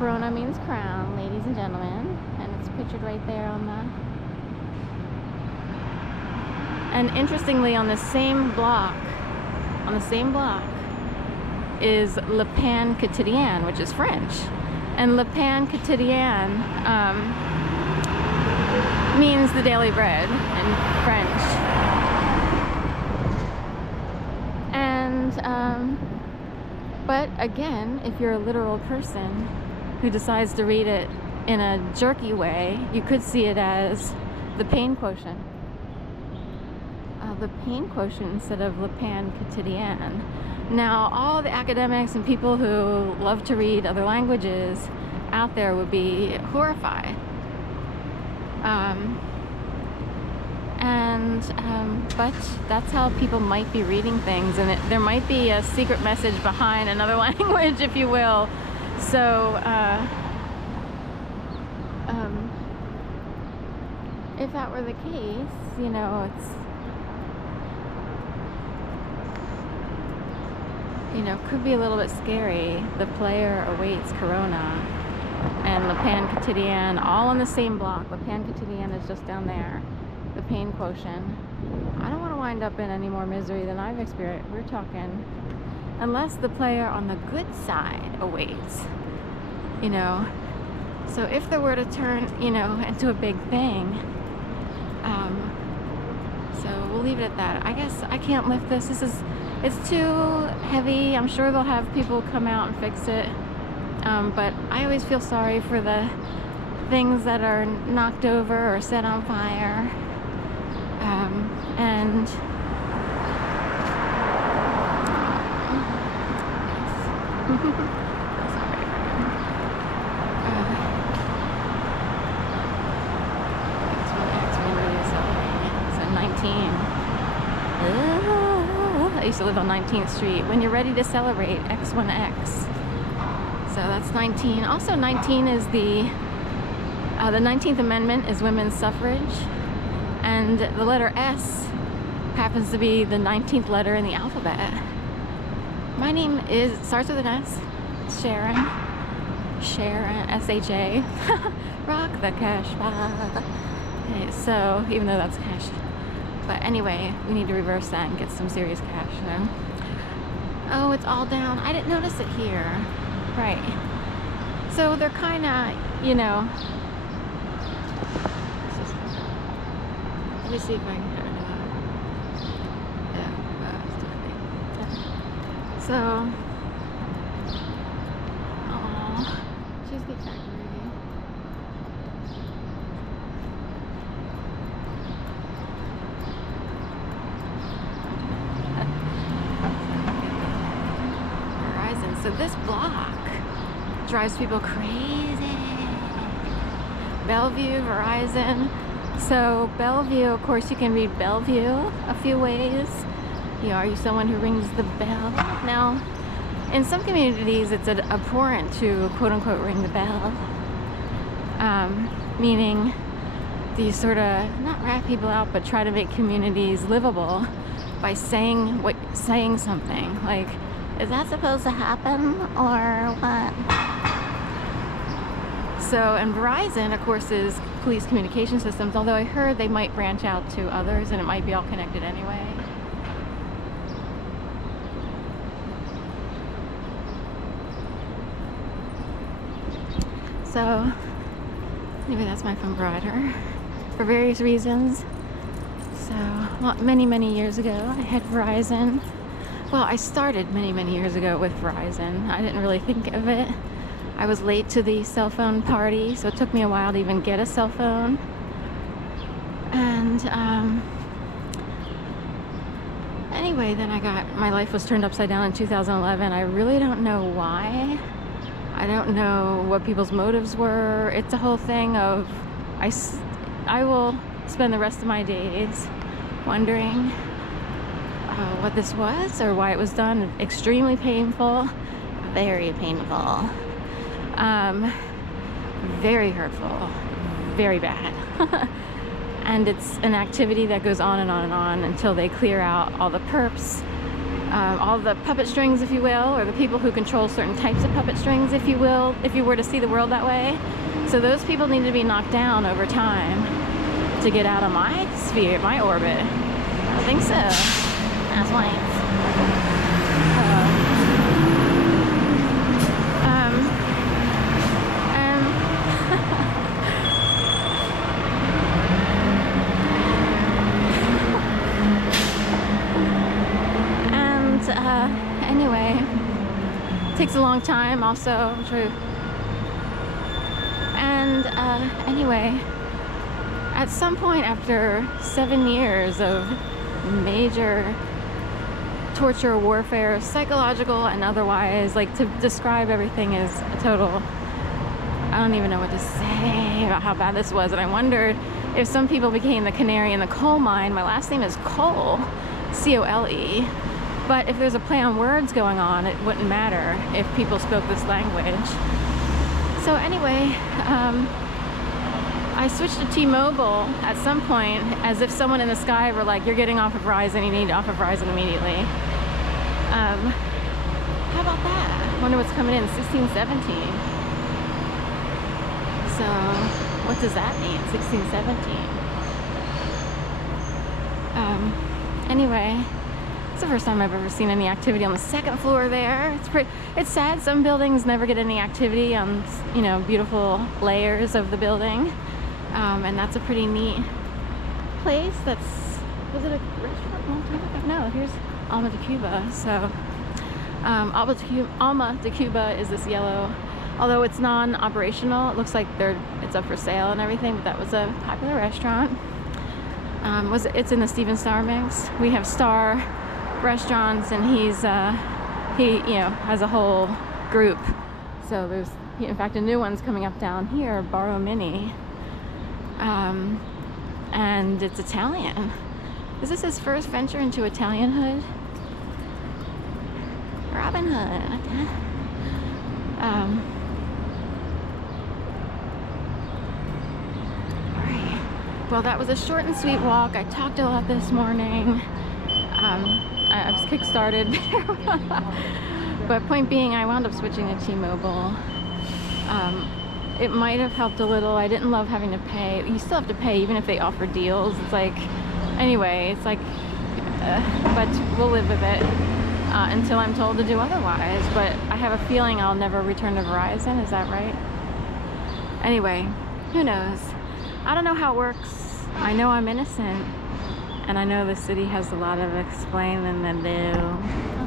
Corona means crown, ladies and gentlemen, and it's pictured right there on the... And interestingly, on the same block, is Le Pain Quotidien, which is French. And Le Pain Quotidien means the daily bread in French. And, but again, if you're a literal person who decides to read it in a jerky way, you could see it as the pain quotient. The pain quotient instead of Le Pain Quotidien. Now, all the academics and people who love to read other languages out there would be horrified. But that's how people might be reading things, and there might be a secret message behind another language, if you will. So, if that were the case, you know, could be a little bit scary. The player awaits Corona and Le Pain Quotidien all in the same block. Le Pain Quotidien is just down there. The pain quotient. I don't want to wind up in any more misery than I've experienced. We're talking, unless the player on the good side awaits, you know. So if there were to turn, you know, into a big thing, so we'll leave it at that. I guess I can't lift this. It's too heavy. I'm sure they'll have people come out and fix it. But I always feel sorry for the things that are knocked over or set on fire. And so 19. I used to live on 19th Street. When you're ready to celebrate, X1X. So that's 19. Also 19 is the 19th Amendment is women's suffrage. And the letter S happens to be the 19th letter in the alphabet. My name starts with an S. Sharon, S-H-A. Rock the cash bag. Okay, so, even though that's cash. But anyway, we need to reverse that and get some serious cash then. Oh, it's all down. I didn't notice it here. Right. So they're kind of, you know... Let me see if I can get rid of that. Yeah, so... Aww. Cheesecake Factory. So this block drives people crazy. Bellevue, Verizon. So Bellevue, of course, you can read Bellevue a few ways. You know, are you someone who rings the bell? Now, in some communities, it's abhorrent to quote-unquote ring the bell. Meaning, these sort of, not rat people out, but try to make communities livable by saying something. Like, is that supposed to happen or what? So, and Verizon, of course, is police communication systems, although I heard they might branch out to others and it might be all connected anyway. So, anyway, that's my phone provider for various reasons. So, well, many years ago, I had Verizon. Well, I started many years ago with Verizon. I didn't really think of it. I was late to the cell phone party, so it took me a while to even get a cell phone. And anyway, then my life was turned upside down in 2011. I really don't know why. I don't know what people's motives were. It's a whole thing of, I will spend the rest of my days wondering what this was or why it was done. Extremely painful, very painful, very hurtful, very bad. And it's an activity that goes on and on and on until they clear out all the perps all the puppet strings, if you will, or the people who control certain types of puppet strings, if you will, if you were to see the world that way. So those people need to be knocked down over time to get out of my sphere, my orbit. I don't think so. That's why anyway, it takes a long time also, true. And anyway, at some point after 7 years of major torture, warfare, psychological and otherwise, like, to describe everything as a total, I don't even know what to say about how bad this was. And I wondered if some people became the canary in the coal mine. My last name is Cole, C-O-L-E. But if there's a play on words going on, it wouldn't matter if people spoke this language. So anyway, I switched to T-Mobile at some point, as if someone in the sky were like, you're getting off of Verizon, you need off of Verizon immediately. How about that? I wonder what's coming in, 16, 17. So what does that mean, 16, 17? Anyway, it's the first time I've ever seen any activity on the second floor there. It's sad some buildings never get any activity on, you know, beautiful layers of the building. And that's a pretty neat place. Was it a restaurant a long time ago? No, here's Alma de Cuba. So Alma de Cuba is this yellow, although it's non-operational, it looks like it's up for sale and everything, but that was a popular restaurant. It's in the Steven Star mix. We have Star restaurants, and he has a whole group. So there's, in fact, a new one's coming up down here, Barrow Mini, and it's Italian. Is this his first venture into Italian hood? Robin Hood. Alright. Well, that was a short and sweet walk. I talked a lot this morning. I was kick-started. But point being, I wound up switching to T-Mobile. It might have helped a little. I didn't love having to pay. You still have to pay even if they offer deals. It's like, anyway, it's like, but we'll live with it until I'm told to do otherwise. But I have a feeling I'll never return to Verizon. Is that right? Anyway, who knows? I don't know how it works. I know I'm innocent. And I know the city has a lot of explaining to do.